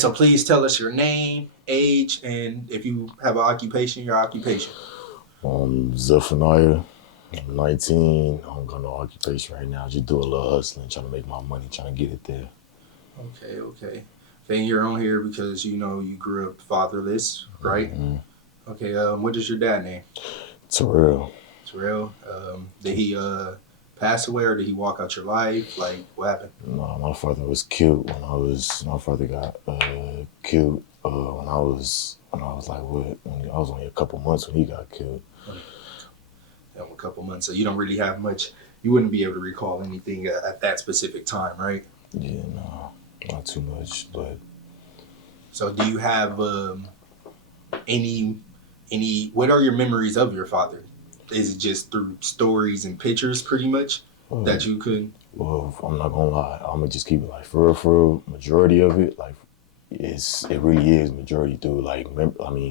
So please tell us your name, age, and if you have an occupation, your occupation. Zephaniah. I'm 19. I don't got no occupation right now. Just do a little hustling, trying to make my money, trying to get it there. Okay, okay. Then you're on here because you know you grew up fatherless, right? Mm-hmm. Okay. What is your dad name? Terrell. Terrell. Did he pass away or did he walk out your life? Like what happened? No, my father was killed when I was. My father got killed when I was like what? When I was only a couple months when he got killed. Only a couple months, so you don't really have much. You wouldn't be able to recall anything at that specific time, right? Yeah, no, not too much, but So do you have any any? What are your memories of your father? Is it just through stories and pictures, pretty much, uh, that you could? well, I'm not gonna lie. I'm gonna just keep it like for real. Majority of it, like it really is majority through like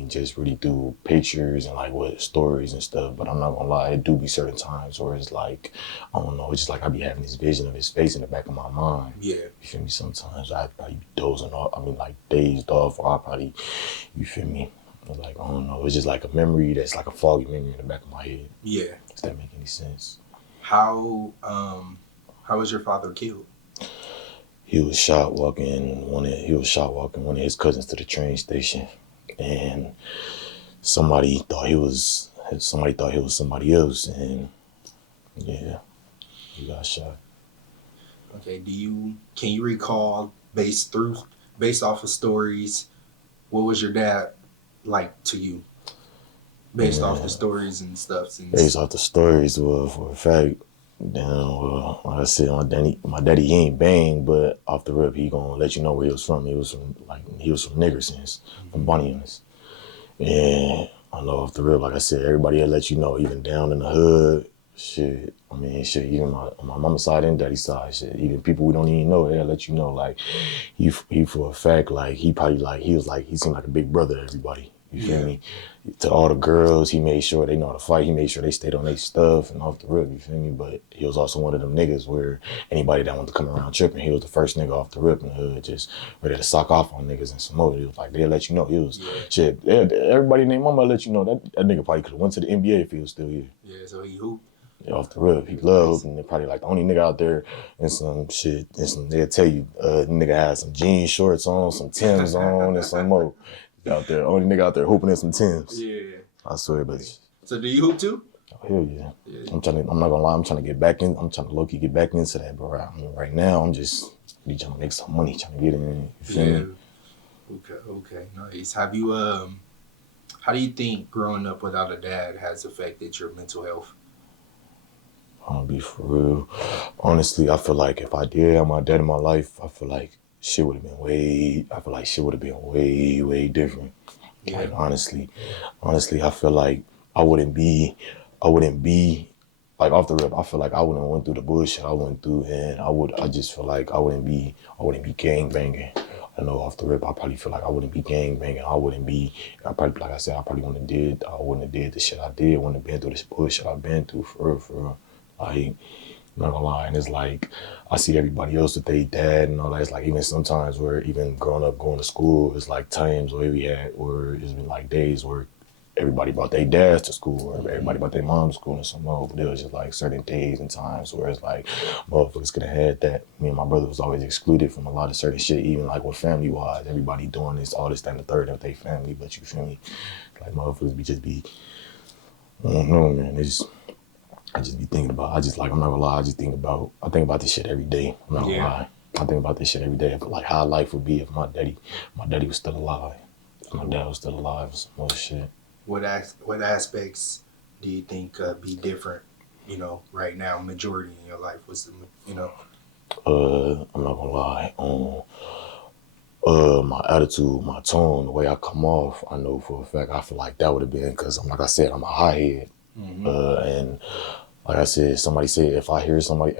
just really through pictures and like what stories and stuff. But I'm not gonna lie, it do be certain times where it's like I don't know. It's just like I be having this vision of his face in the back of my mind. Yeah. You feel me? Sometimes I probably be dozing off. I mean, like dazed off, or I probably, you feel me? Like I don't know. It's just like a memory that's like a foggy memory in the back of my head. Yeah. Does that make any sense? How was your father killed? He was shot walking one of his cousins to the train station, and somebody thought he was somebody else, and yeah, he got shot. Okay. Can you recall based off of stories? What was your dad like to you? Based off the Man, stories and stuff. based off the stories, well, for a fact, like I said, my daddy, he ain't bang, but off the rip, he gonna let you know where he was from. He was from Niggersons, from Mhm. Bunnyans. And I know off the rip, like I said, everybody will let you know, even down in the hood, shit. I mean, shit, even on my mama's side and daddy's side, shit. Even people we don't even know, they'll let you know, like, he for a fact, like, he seemed like a big brother to everybody. You feel Yeah. me? To all the girls, he made sure they know how to fight. He made sure they stayed on their stuff and off the rip, you feel me? But he was also one of them niggas where anybody that wanted to come around tripping, he was the first nigga off the rip in the hood, just ready to sock off on niggas and some more. He was like, they'll let you know. He was, Yeah. shit, everybody named mama let you know that nigga probably could have went to the NBA if he was still here. Yeah. So he hooped. Yeah, off the rip, he loved hooping. They're probably like the only nigga out there and some shit. They'll tell you, nigga had some jean shorts on, some Timbs on, and some more. Out there, only nigga out there hooping in some Timbs. Yeah. I swear, but So do you hoop too? oh, hell yeah. Yeah. I'm not gonna lie, I'm trying to get back in. I'm trying to low key get back into that, bro. I mean, right now, I'm just really trying to make some money, trying to get in. You feel Yeah. me? Okay. Okay. Nice. Have you How do you think growing up without a dad has affected your mental health? I'll be for real. Honestly, I feel like if I did have my dad in my life, I feel like shit would have been way. I feel like shit would have been way, way different. Yeah. Like honestly, I feel like I wouldn't be, I wouldn't be, like off the rip. I feel like I wouldn't have went through the bullshit I went through, and I just feel like I wouldn't be gang banging. I know off the rip, I probably feel like I wouldn't be gang banging. I probably, like I said, I wouldn't have did the shit I did. Wouldn't have been through this bullshit I've been through for real, for real. Like, not gonna lie, and it's like I see everybody else with their dad and all that. It's like even sometimes where even growing up going to school, it's like times where we had where it's been like days where everybody brought their dads to school or Mm-hmm. everybody brought their moms to school and some more. But it was just like certain days and times where it's like motherfuckers could have had that. Me and my brother was always excluded from a lot of certain shit, even like with family wise. Everybody doing this, all this, that, and the third of their family, but you feel me? Like motherfuckers be I don't know, man. I just be thinking about. I'm not gonna lie. I think about this shit every day. I'm not gonna Yeah. lie. I think about this shit every day. But like how life would be if my daddy was still alive. If my dad was still alive. Some more shit. What aspects do you think be different? You know, right now, majority in your life was the you know. I'm not gonna lie. My attitude, my tone, the way I come off. I know for a fact. I feel like that would have been because I'm like I said, I'm a high head. Mm-hmm. And like I said, somebody said if I hear somebody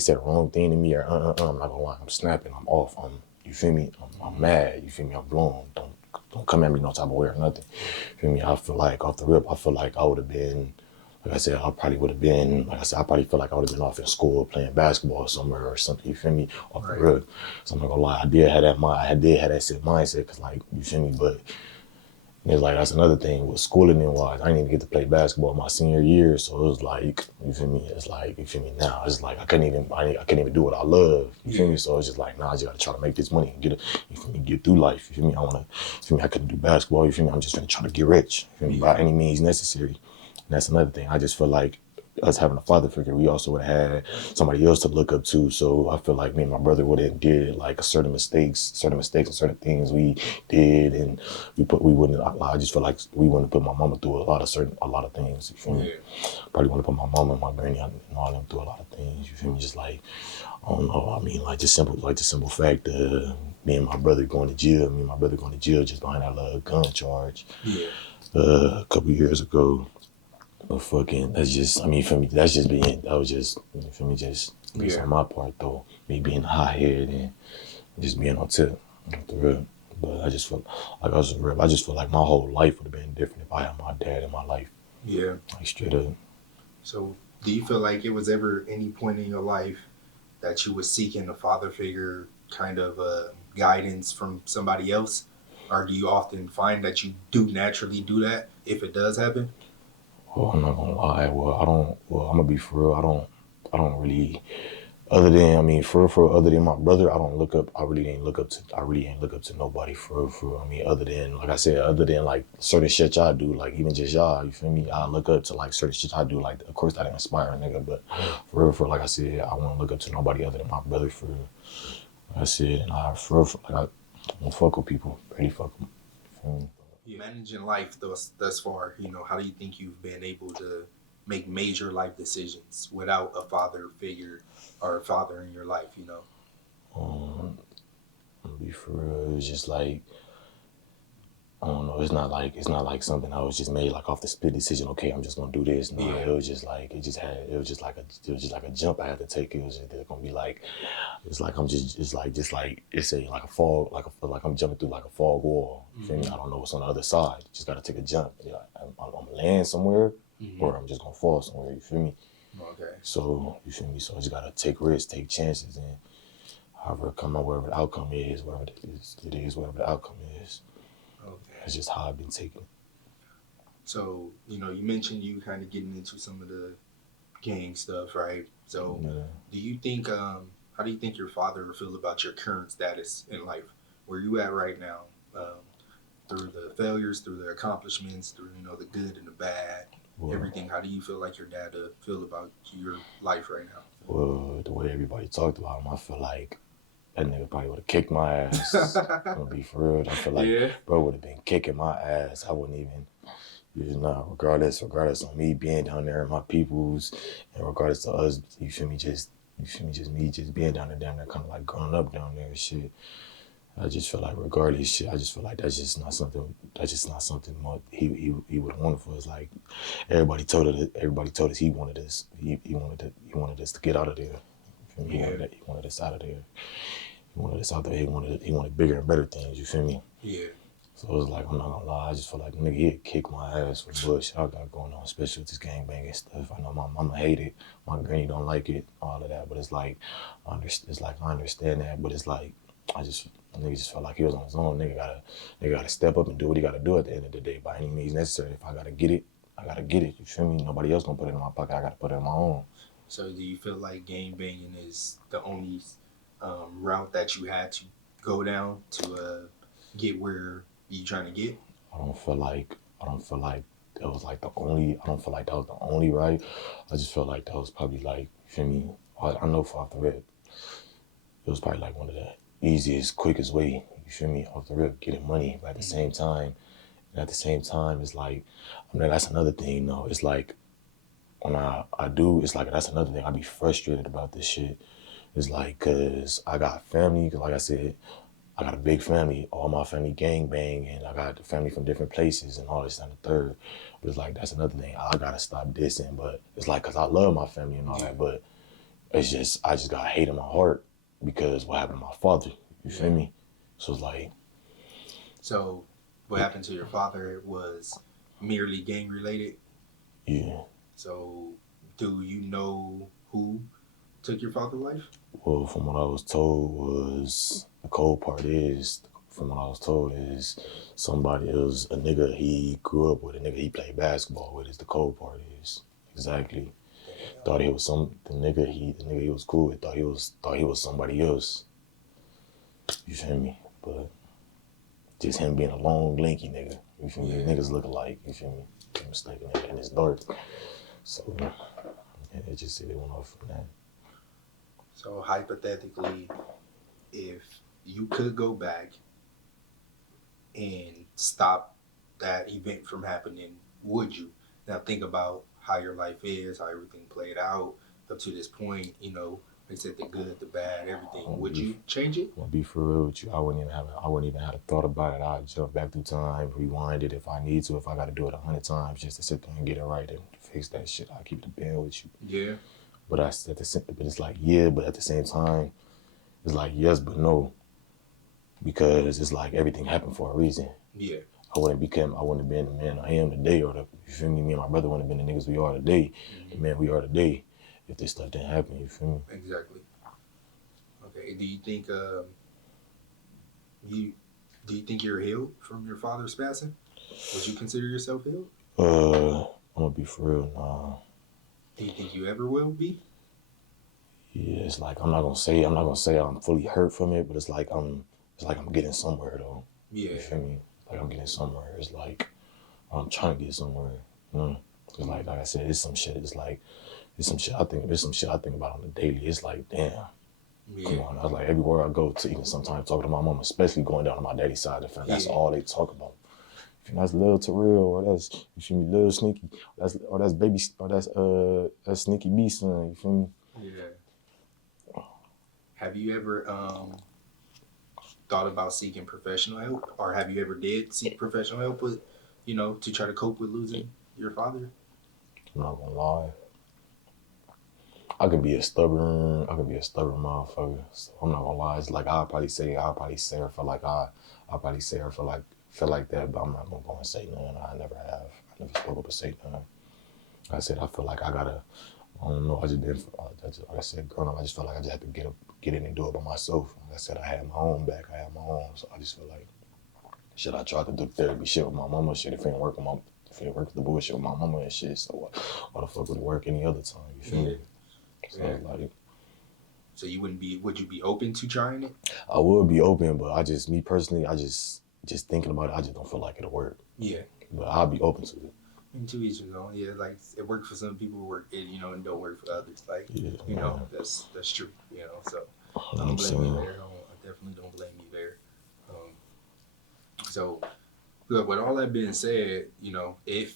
say the wrong thing to me or I'm not gonna lie, I'm snapping, I'm off, you feel me? I'm mad, you feel me? I'm blown. Don't come at me no type of way or nothing. You feel me? I feel like off the rip, I feel like I would have been like I said, I probably would have been, like I said, I probably feel like I would have been off in school playing basketball somewhere or something, you feel me, off the Right. rip. So I'm not gonna lie, I did have that mind, I did have that set mindset, cause like, you feel me, but it's like, that's another thing with schooling and wise. I didn't even get to play basketball my senior year, so it was like, you feel me, it's like, you feel me, now, it's like, I couldn't even do what I love, you feel me, so it's just like, nah, I just gotta try to make this money and get it, you feel me, get through life, you feel me, you feel me, I couldn't do basketball, you feel me, I'm just gonna try to get rich, you feel me, by any means necessary. And that's another thing. I just feel like us having a father figure, we also would have had somebody else to look up to. So I feel like me and my brother would have did like certain mistakes and certain things we did, and we wouldn't. I just feel like we wouldn't put my mama through a lot of things. You feel me? Probably want to put my mama and my granny and all of them through a lot of things. You feel me? Just like, I don't know. I mean, like the simple fact me and my brother going to jail. Me and my brother going to jail just behind that little gun charge. A couple years ago. But fucking, that's just, I mean, for me, that was just, for me, just based on my part, though, me being high head and just being on tip, off the rip. But I just feel like I just feel like my whole life would have been different if I had my dad in my life. Yeah. Like straight up. So do you feel like it was ever any point in your life that you were seeking a father figure kind of guidance from somebody else? Or do you often find that you do naturally do that if it does happen? Well, I'm not gonna lie. I'm gonna be for real. I don't really, other than, I mean, other than my brother, I really ain't look up to nobody for real. I mean, other than, like I said, other than like certain shit y'all do, like even just y'all, you feel me? I look up to like certain shit I do, like, of course that inspire a nigga, but for real, like I said, I won't look up to nobody other than my brother for real. Like I said, and I don't fuck with people, really fuck with them. Feel me? Managing life thus far, how do you think you've been able to make major life decisions without a father figure or a father in your life? I'm gonna be for real. It was just like, I don't know. It's not like something I was just made like off the split decision. Okay, I'm just gonna do this. No, it was just like it was just like a jump I had to take. It was just gonna be like, it's like I'm just like it's a like a fog, like I'm jumping through like a fog wall. You feel me? I don't know what's on the other side. Just gotta take a jump. Yeah, I'm gonna land somewhere, or I'm just gonna fall somewhere. You feel me? Okay. So you feel me? So I just gotta take risks, take chances, and however it come out, whatever the outcome is, whatever it is, whatever the outcome is. Okay. That's just how I've been taking it. So, you mentioned you kind of getting into some of the gang stuff, right? So, do you think, how do you think your father will feel about your current status in life? Where you at right now? Through the failures, through the accomplishments, through, the good and the bad, everything. How do you feel like your dad feel about your life right now? Well, the way everybody talked about him, I feel like that nigga probably would have kicked my ass. I'm gonna be for real. I feel like bro would have been kicking my ass. I wouldn't even, regardless of me being down there and my peoples, and regardless of us, you feel me, just me just being down there, kind of like growing up down there and shit. I just feel like regardless shit, I just feel like that's just not something more he would want for us. Like everybody told us he wanted us. He wanted us to get out of there. You feel me? He wanted us out of there. He wanted us out there. He wanted bigger and better things. You feel me? Yeah. So it was like, I'm not gonna lie, I just feel like nigga he'd kick my ass for the bullshit I got going on, especially with this gangbanging stuff. I know my mama hate it, my granny don't like it, all of that. But it's like I understand that, but it's like nigga just felt like he was on his own. Nigga gotta step up and do what he gotta do at the end of the day by any means necessary. If I gotta get it, I gotta get it. You feel me? Nobody else gonna put it in my pocket. I gotta put it in my own. So do you feel like gang banging is the only route that you had to go down to get where you trying to get? I don't feel like that was like the only. I don't feel like that was the only right. I just feel like that was probably like, you feel me? I know for off the rip, it was probably like one of the easiest, quickest way. You feel me? Off the rip, getting money. But at the same time, it's like, I mean, that's another thing. Though it's like when I do, it's like that's another thing. I be frustrated about this shit. It's like, cause I got family. Cause like I said, I got a big family, all my family gang bang, and I got family from different places and all this and the third. But it's like, that's another thing. I gotta stop dissing, but it's like, cause I love my family and all that, but it's just, I just got hate in my heart because what happened to my father, you feel me? So it's like. So what happened to your father was merely gang related? Yeah. So, do you know who took your father's life? Well, from what I was told was the cold part is from what I was told is somebody it was a nigga he grew up with, a nigga he played basketball with is the cold part is. Exactly. Damn. Thought he was the nigga he was cool with thought he was somebody else. You feel me? But just him being a long, lanky nigga. You feel me? Yeah. Niggas look alike. You feel me? I'm mistaken, and it's dark. So yeah, it just it went off from that. So hypothetically, if you could go back and stop that event from happening, would you? Now think about how your life is, how everything played out up to this point. They said the good, the bad, everything. Would you change it? I'm gonna be for real with you. I wouldn't even have a thought about it. I'd jump back through time, rewind it if I need to, if I gotta do it 100 times just to sit there and get it right and fix that shit. I'll keep the band with you. Yeah. But it's like yeah, but at the same time, it's like yes but no. Because it's like everything happened for a reason. Yeah. I wouldn't have been the man I am today, or you feel me? Me and my brother wouldn't have been the niggas we are today, the man we are today, if this stuff didn't happen. You feel me? Exactly. Okay. You do you think you're healed from your father's passing? Would you consider yourself healed? I'm gonna be for real. Nah. Do you think you ever will be? Yeah, it's like I'm not gonna say I'm fully hurt from it, but it's like I'm getting somewhere though. Yeah. You feel me? Like I'm getting somewhere. It's like I'm trying to get somewhere. It's like I said, it's some shit. It's some shit I think. There's some shit I think about on the daily. It's like, damn, come on. I was like, everywhere I go to, even sometimes talking to my mom, especially going down to my daddy's side of the family. That's all they talk about. You know, that's Lil Terrell, or that's you feel me, Lil Sneaky, that's baby, or that's Sneaky B son. You feel me? Yeah. Have you ever thought about seeking professional help, or have you ever did seek professional help with, to try to cope with losing your father? I'm not gonna lie. I can be a stubborn motherfucker. So I'm not gonna lie. It's like I'll probably say her for like I'll probably say her for like feel like that, but I'm not gonna go and say none. I never have. I never spoke up and say none. Like I said, I feel like I gotta. I don't know. Like I said, growing up, I just felt like I just had to get in and do it by myself. Like I said, I had my own back. I had my own. So I just feel like, shit, I tried to do therapy shit with my mama. Shit, if it ain't work with the bullshit with my mama and shit. So why the fuck would it work any other time? You feel me? So Yeah. like, So would you be open to trying it? I would be open, but me personally, just thinking about it, I just don't feel like it'll work. Yeah. But I'll be open to it. And to each his own. Yeah, like it works for some people, and don't work for others. Like, Yeah, that's true. So I I'm don't blame you saying. there. I definitely don't blame you there. Um, so, look, with all that being said, if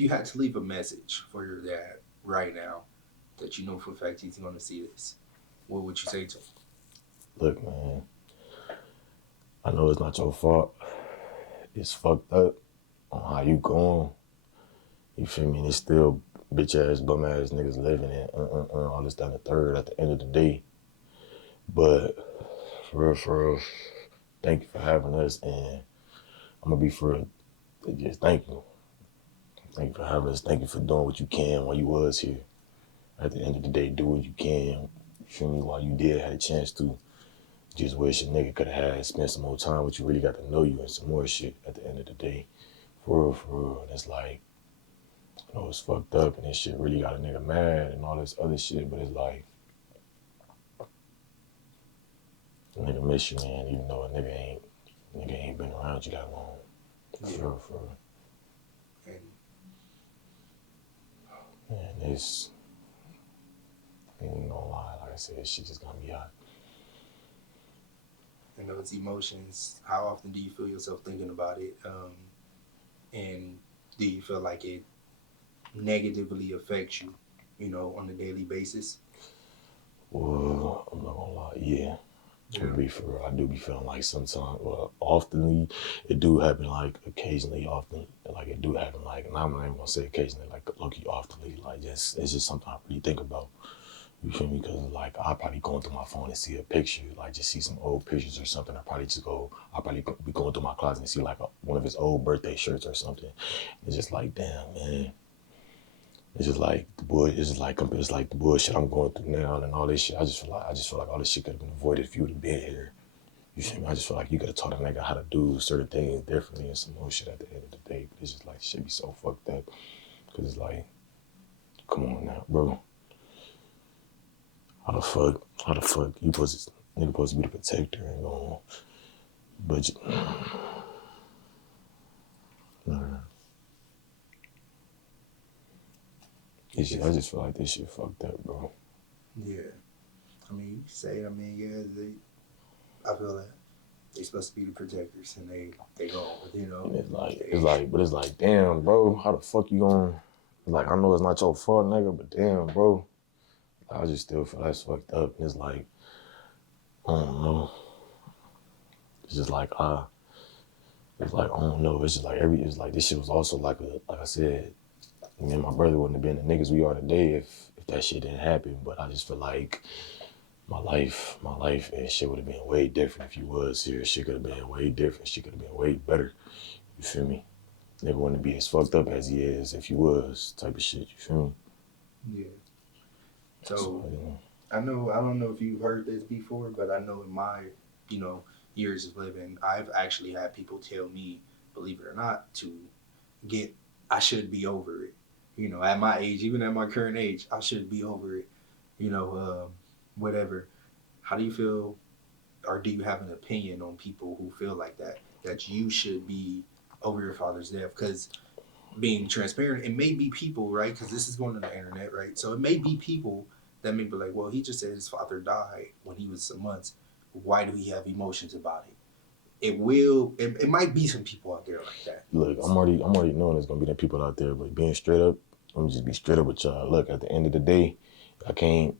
you had to leave a message for your dad right now, that you know for a fact he's going to see this, what would you say to him? Look, man, I know it's not your fault. It's fucked up on how you going. You feel me? And it's still bitch ass, bum ass niggas living in all this, down the third at the end of the day. But for real, thank you for having us, and I'm gonna be for real. Just thank you. Thank you for having us. Thank you for doing what you can while you was here. At the end of the day, do what you can. You feel me? While you did have a chance to. Just wish a nigga could have spent some more time with you, really got to know you and some more shit at the end of the day. For real. And it's like, it's fucked up and this shit really got a nigga mad and all this other shit, but it's like, a nigga miss you, man, even though a nigga ain't been around you that long. For real. And I ain't gonna lie, like I said, shit just gonna be hot. And those emotions, how often do you feel yourself thinking about it? And do you feel like it negatively affects you, on a daily basis? Well, I'm not gonna lie, yeah. To be for real, I do be feeling like sometimes, oftenly, it do happen like occasionally, often, like it do happen like, and I'm not even gonna say occasionally, like low-key oftenly, like it's just something I really think about. You feel me? Because like I'll probably going through my phone and see a picture, like just see some old pictures or something. I'll probably be going through my closet and see like one of his old birthday shirts or something. It's just like, damn, man. It's just like the bull. It's like the bullshit I'm going through now and all this shit. I just feel like all this shit could have been avoided if you would have been here. You feel me? I just feel like you could have taught a nigga how to do certain things differently and some more shit at the end of the day. But it's just like shit be so fucked up. Cause it's like, come on now, bro. How the fuck you nigga supposed to be the protector and going, but nah. I just feel like this shit fucked up, bro. Yeah. I mean, you say, I mean, yeah, I feel that they supposed to be the protectors, and they go, you know. And it's like, damn, bro, how the fuck you gonna? Like, I know it's not your fault, nigga, but damn, bro, I just still feel that's fucked up. And it's like, I don't know. It's just like, I don't know. It's just like it's like this shit was also like I said, me and my brother wouldn't have been the niggas we are today if that shit didn't happen. But I just feel like my life and shit would have been way different if you was here. Shit could have been way different. Shit could have been way better. You feel me? Nigga wouldn't be as fucked up as he is if he was type of shit. You feel me? Yeah. So I don't know if you've heard this before, but I know in my, years of living, I've actually had people tell me, believe it or not, I should be over it. At my age, even at my current age, I should be over it. Whatever. How do you feel, or do you have an opinion on people who feel like that you should be over your father's death? Because being transparent, it may be people, right? Because this is going on the internet, right? So it may be people that may be like, well, he just said his father died when he was some months. Why do we have emotions about it? It might be some people out there like that. Look, I'm already knowing there's gonna be them people out there, but being straight up, let me just be straight up with y'all. Look, at the end of the day, I can't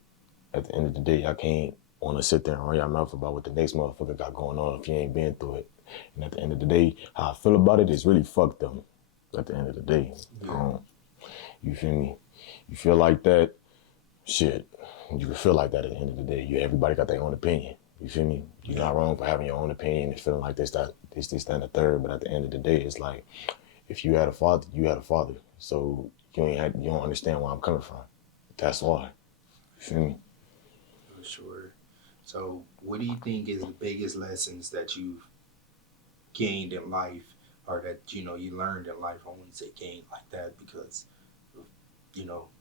want to sit there and run your mouth about what the next motherfucker got going on if you ain't been through it. And at the end of the day, how I feel about it is really fucked them. At the end of the day, Yeah. You feel me? You feel like that, shit. You can feel like that at the end of the day. Everybody got their own opinion. You feel me? You're not wrong for having your own opinion and feeling like this, that, and the third. But at the end of the day, it's like, if you had a father, you had a father. So you don't understand where I'm coming from. That's why. You feel me? For sure. So what do you think is the biggest lessons that you've gained in life, or that you learned in life? I wouldn't say gained like that, because of,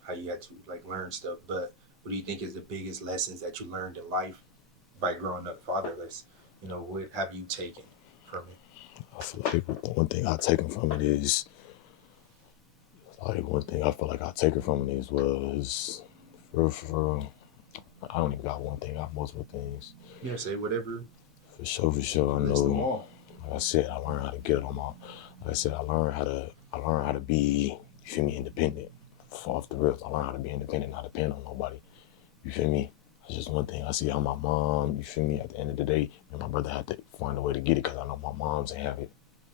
how you had to like learn stuff, but what do you think is the biggest lessons that you learned in life by growing up fatherless? What have you taken from it? I feel like one thing I've taken from it is, one thing I feel like I take it from it is was, for I don't even got one thing. I got multiple things. Yeah, say whatever. For sure. I know. Like I said, I learned how to get it on my. Like I said, I learned how to be. You feel me? Independent. Off the rip, I learned how to be independent, not depend on nobody. You feel me? That's just one thing. I see how my mom. You feel me? At the end of the day, me and my brother had to find a way to get it because I know my moms ain't have it.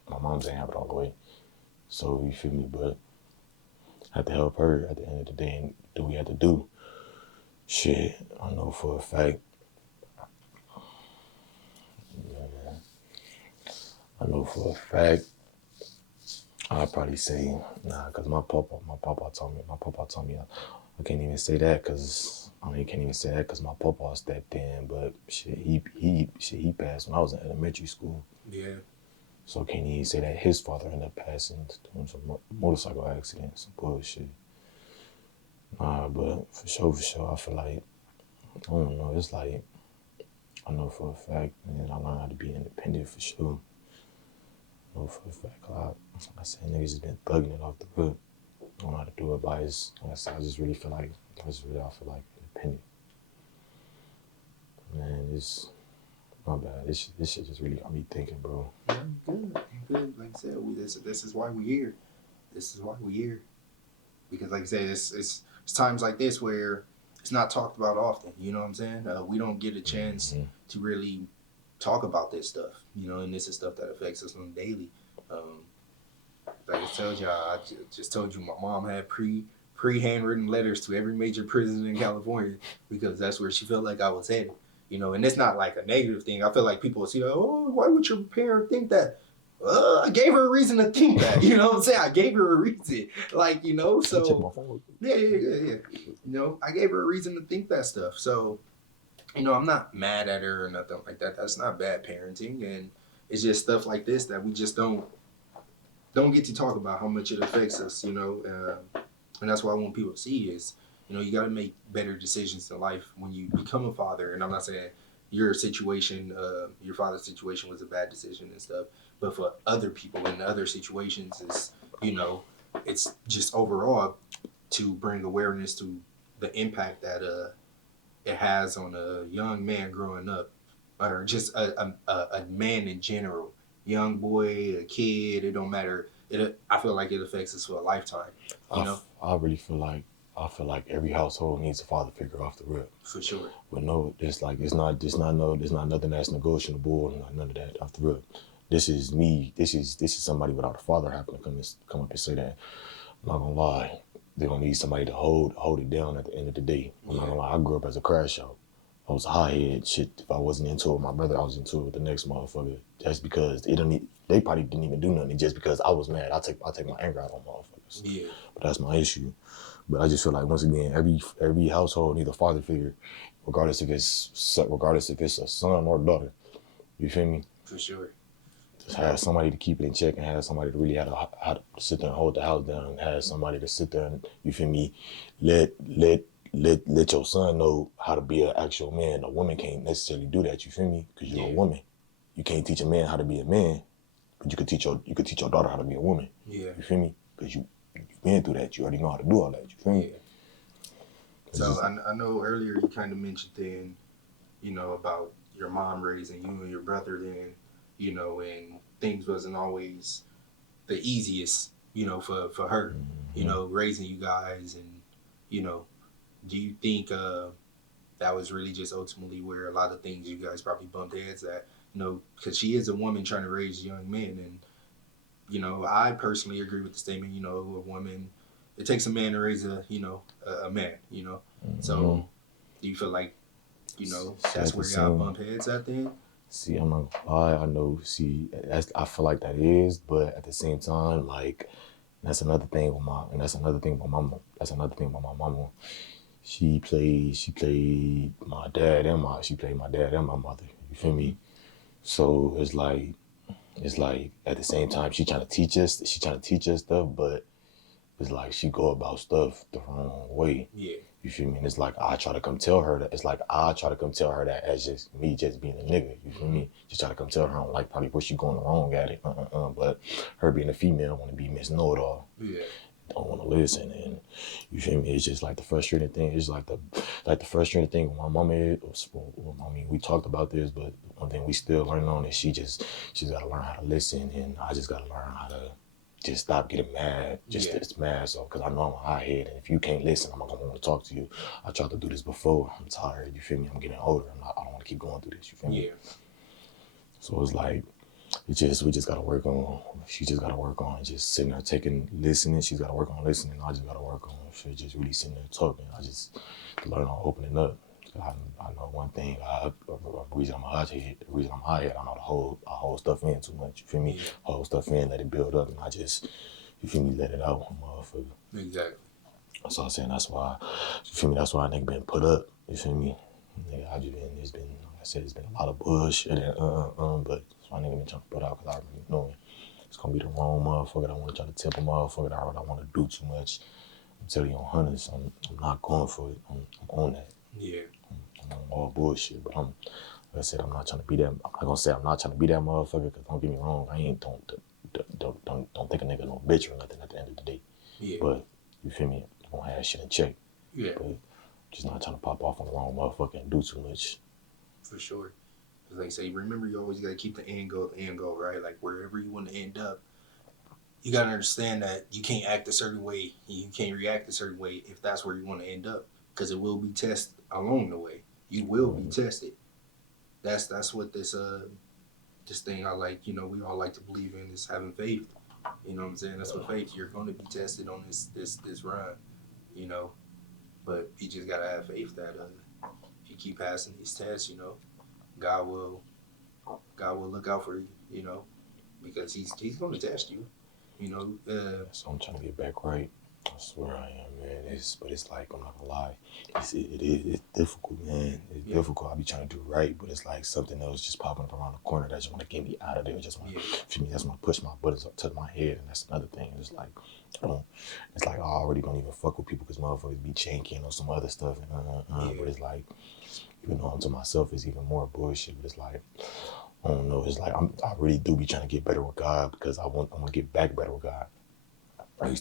My moms ain't have it all the way. So you feel me? But I had to help her at the end of the day and do what we had to do. Shit, I know for a fact. I know for a fact. I'd probably say cause my papa told me. I can't even say that cause my papa stepped in. But shit, he passed when I was in elementary school. Yeah. So can't even say that his father ended up passing doing some motorcycle accident, some bullshit. But for sure, I feel like, I don't know, it's like, I know for a fact, and I learned how to be independent for sure. I know for a fact, like I said, niggas just been thugging it off the hook. I don't know how to do it by his, like I said, I really feel like independent. Man, it's, my bad, this shit just really got me thinking, bro. Yeah, good. Like I said, this is why we're here. This is why we're here. Because like I said, it's times like this where it's not talked about often. You know what I'm saying? We don't get a chance to really talk about this stuff. And this is stuff that affects us on the daily. Like I told y'all, I just told you my mom had pre handwritten letters to every major prison in California because that's where she felt like I was headed. And it's not like a negative thing. I feel like people will see, oh, why would your parent think that? I gave her a reason to think that. You know what I'm saying? I gave her a reason. Like, you know, Can you check my so phone? yeah. You know, I gave her a reason to think that stuff. So, you know, I'm not mad at her or nothing like that. That's not bad parenting, and it's just stuff like this that we just don't get to talk about how much it affects us. You know, and that's what I want people to see is, you know, you got to make better decisions in life when you become a father. And I'm not saying your situation, your father's situation was a bad decision and stuff, but for other people in other situations, is, you know, it's just overall to bring awareness to the impact that it has on a young man growing up, or just a man in general, young boy, a kid. It don't matter. I feel like it affects us for a lifetime. You know, I really feel like every household needs a father figure off the rip. for sure. But no, it's like it's not nothing that's negotiable, none of that off the rip. This is me. This is somebody without a father having to come up and say that. I'm not gonna lie. They're gonna need somebody to hold it down at the end of the day. I'm not gonna lie. I grew up as a crash out. I was a high head. Shit, if I wasn't into it, my brother, I was into it with the next motherfucker. That's because they probably didn't even do nothing. Just because I was mad, I take my anger out on motherfuckers. Yeah. But that's my issue. But I just feel like, once again, every household needs a father figure, regardless if it's a son or daughter. You feel me? For sure. Just have somebody to keep it in check, and have somebody to really have to sit there and hold the house down, and have somebody to sit there and, you feel me, let your son know how to be an actual man. A woman can't necessarily do that. You feel me? Because you're a woman. You can't teach a man how to be a man, but you could teach your daughter how to be a woman. Yeah. You feel me? Because you've been through that. You already know how to do all that. You feel me? Yeah. So I know earlier you kind of mentioned then, you know, about your mom raising you and your brother then, you know, and things wasn't always the easiest, you know, for her, you know, raising you guys. And, you know, do you think that was really just ultimately where a lot of things you guys probably bumped heads at, you know, because she is a woman trying to raise young men. And, you know, I personally agree with the statement, you know, a woman, it takes a man to raise a man, you know. So do you feel like, you know, that's where y'all bump heads at then? See, I'm not gonna lie. I know. See, I feel like that is, but at the same time, like, that's another thing with that's another thing with my mom. That's another thing with my mama. She played my dad and she played my dad and my mother. You feel me? So it's like at the same time she trying to teach us stuff, but it's like she go about stuff the wrong way. Yeah. You feel me? And it's like I try to come tell her that. It's like I try to come tell her that as just me just being a nigga. You feel me? Just try to come tell her I'm like probably where she going wrong at it. But her being a female want to be Miss Know It All. Yeah. Don't want to listen. And you feel me? It's just like the frustrating thing. It's like the frustrating thing with my mama is. I mean, we talked about this, but one thing we still learning on is she's got to learn how to listen, and I just got to learn how to just stop getting mad. It's mad. So, because I know I'm a high head, and if you can't listen, I'm not gonna want to talk to you. I tried to do this before. I'm tired. You feel me? I'm getting older. I don't want to keep going through this. You feel me? Yeah. So it's like we just gotta work on. She just gotta work on just sitting there listening. She's gotta work on listening. I just gotta work on shit, just really sitting there talking. I just learn on opening up. I know one thing. The reason I'm high head, I know I hold stuff in too much. You feel me? Hold stuff in, let it build up, and I just, you feel me, let it out, motherfucker. Exactly. So I'm saying that's why, you feel me? That's why I nigga been put up. You feel me? Nigga, it's been, like I said, it's been a lot of bullshit and but that's why nigga been trying to put out, because I already know it's gonna be the wrong motherfucker. I want to try to tip a motherfucker that I want to do too much. I'm telling you on hundreds, I'm not going for it. I'm on that. Yeah. I'm on all bullshit, but like I said, I'm not trying to be that. I'm not gonna say I'm not trying to be that motherfucker, because don't get me wrong, I ain't don't think a nigga no bitch or nothing at the end of the day. Yeah. But you feel me? I'm gonna have shit in check. Yeah. But just not trying to pop off on the wrong motherfucker and do too much. For sure. Because like I say, remember you always gotta keep the end goal, right? Like wherever you want to end up, you gotta understand that you can't act a certain way, you can't react a certain way if that's where you want to end up, because it will be tested along the way. You will be tested. That's what this thing I like. You know, we all like to believe in is having faith. You know what I'm saying? That's what faith. You're going to be tested on this run. You know, but you just gotta have faith that if you keep passing these tests, you know, God will look out for you. You know. because he's going to test you. You know, So I'm trying to get back right. I swear I am, man. But it's like, I'm not gonna lie. It's difficult, man. It's difficult. I be trying to do right, but it's like something else just popping up around the corner that just want to get me out of there. Just want to, feel me, that's want to push my buttons up to my head, and that's another thing. It's like, I don't. It's like I already don't even fuck with people because motherfuckers be chanking or some other stuff, and but it's like, even though I'm to myself, it's even more bullshit. But it's like, I don't know. It's like I really do be trying to get better with God because I want to get back better with God. I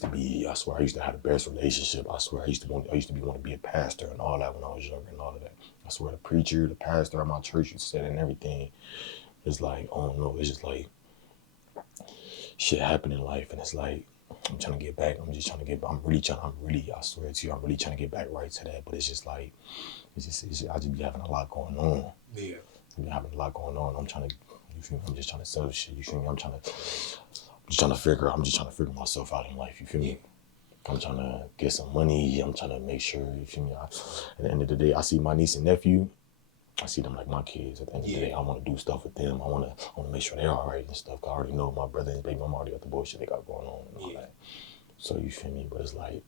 swear I used to have the best relationship. I swear I used to want to be a pastor and all that when I was younger and all of that. I swear the preacher, the pastor at my church used to say that and everything. It's like, I don't know, it's just like shit happened in life and it's like, I'm trying to get back. I swear to you, I'm really trying to get back right to that. But it's just like, I just be having a lot going on. Yeah. I be having a lot going on. I'm trying to, you feel me? I'm just trying to sell shit. You feel me? I'm just trying to figure myself out in life. You feel me? I'm trying to get some money. I'm trying to make sure, you feel me? At the end of the day, I see my niece and nephew. I see them like my kids. At the end of the day, I want to do stuff with them. I want to make sure they're all right and stuff. I already know my brother and baby mama already got the bullshit they got going on and all that. So you feel me? But it's like,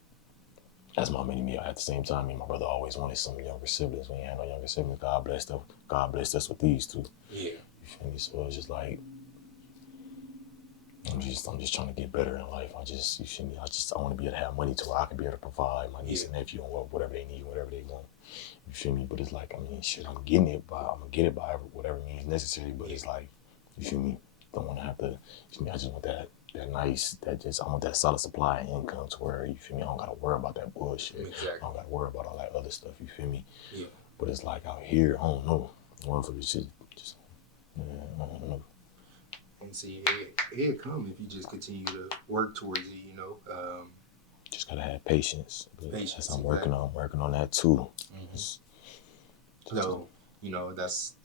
that's my mini me. At the same time, me and my brother always wanted some younger siblings. We ain't had no younger siblings. God blessed us with these two. Yeah. You feel me? So it's just like, I'm just trying to get better in life. You feel me? I want to be able to have money to where I can be able to provide my niece and nephew and whatever they need, whatever they want. You feel me? But it's like, I mean, shit, I'm gonna get it by whatever means necessary. But it's like, you feel me? Don't want to have to. You feel me? I just want that I want that solid supply of income to where, you feel me? I don't gotta worry about that bullshit. Exactly. I don't gotta worry about all that other stuff. You feel me? Yeah. But it's like out here, I don't know. Motherfuckers just I don't know. And see, it come if you just continue to work towards it, you know. Just gotta have patience. Patience. I'm working on that too. So, you know,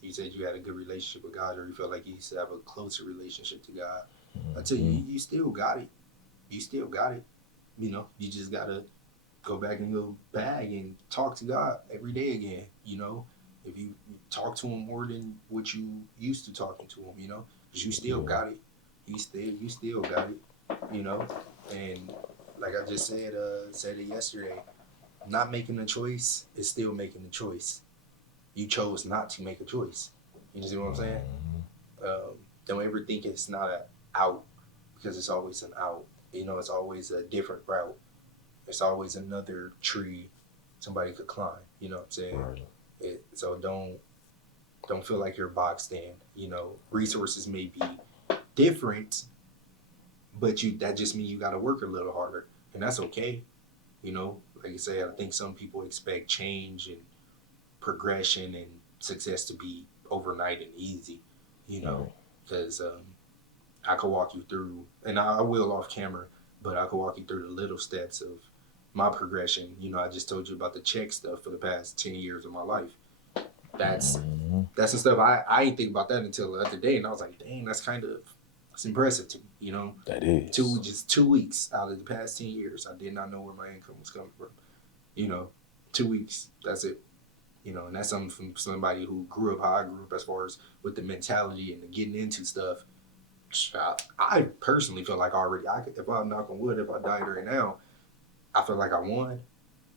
you said you had a good relationship with God, or you felt like you used to have a closer relationship to God. I tell you, you still got it. You still got it. You know, you just gotta go back in your bag and talk to God every day again. You know, if you talk to Him more than what you used to talking to Him, you know, because you still got it. You still got it. You know, and like I just said it yesterday. Not making a choice is still making a choice. You chose not to make a choice. You see what I'm saying? Don't ever think it's not an out, because it's always an out. You know, it's always a different route. It's always another tree somebody could climb. You know what I'm saying? Right. So don't feel like you're boxed in. You know, resources may be different, but that just means you got to work a little harder, and that's okay. You know, like I say, I think some people expect change and progression and success to be overnight and easy. You know, because I could walk you through, and I will off camera, but I could walk you through the little steps of my progression. You know, I just told you about the check stuff for the past 10 years of my life. That's the stuff I ain't think about that until the other day, and I was like, dang, it's impressive to me. You know, that is just 2 weeks out of the past 10 years, I did not know where my income was coming from. You know, 2 weeks, that's it. You know, and that's something from somebody who grew up how I grew up, as far as with the mentality and the getting into stuff. I personally feel like if I knock on wood, if I died right now, I feel like I won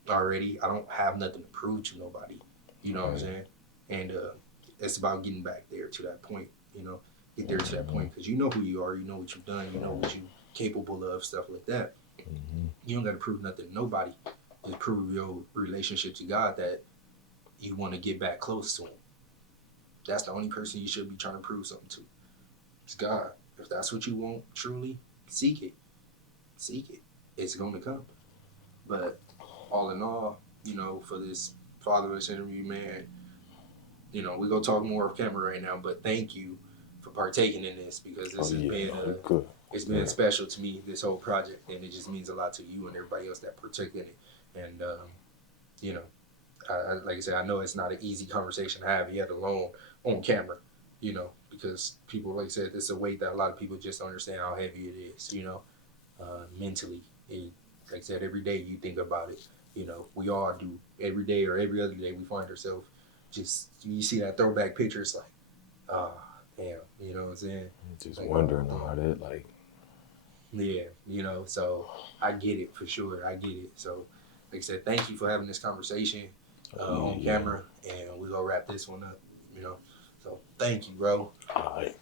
already. I don't have nothing to prove to nobody. You know what I'm saying? And it's about getting back there to that point. You know, get there to that point, because you know who you are. You know what you've done. You know what you're capable of. Stuff like that. You don't got to prove nothing to nobody. Just prove your relationship to God, that you want to get back close to Him. That's the only person you should be trying to prove something to. It's God. If that's what you want, truly, seek it. Seek it. It's going to come. But all in all, you know, for this FatherLess interview, man, you know, we're going to talk more off camera right now, but thank you for partaking in this, because this has been special to me, this whole project, and it just means a lot to you and everybody else that partook in it. And, you know, like I said, I know it's not an easy conversation to have yet alone on camera, you know, because people, like I said, it's a weight that a lot of people just don't understand how heavy it is, you know, mentally. Like I said, every day you think about it, you know, we all do. Every day or every other day we find ourselves you see that throwback picture, it's like, damn, you know what I'm saying? Just Like, wondering damn. how that like. Yeah, you know, so I get it for sure. I get it. So, like I said, thank you for having this conversation on Yeah. camera, and we're gonna wrap this one up, you know. So, thank you, bro. All right.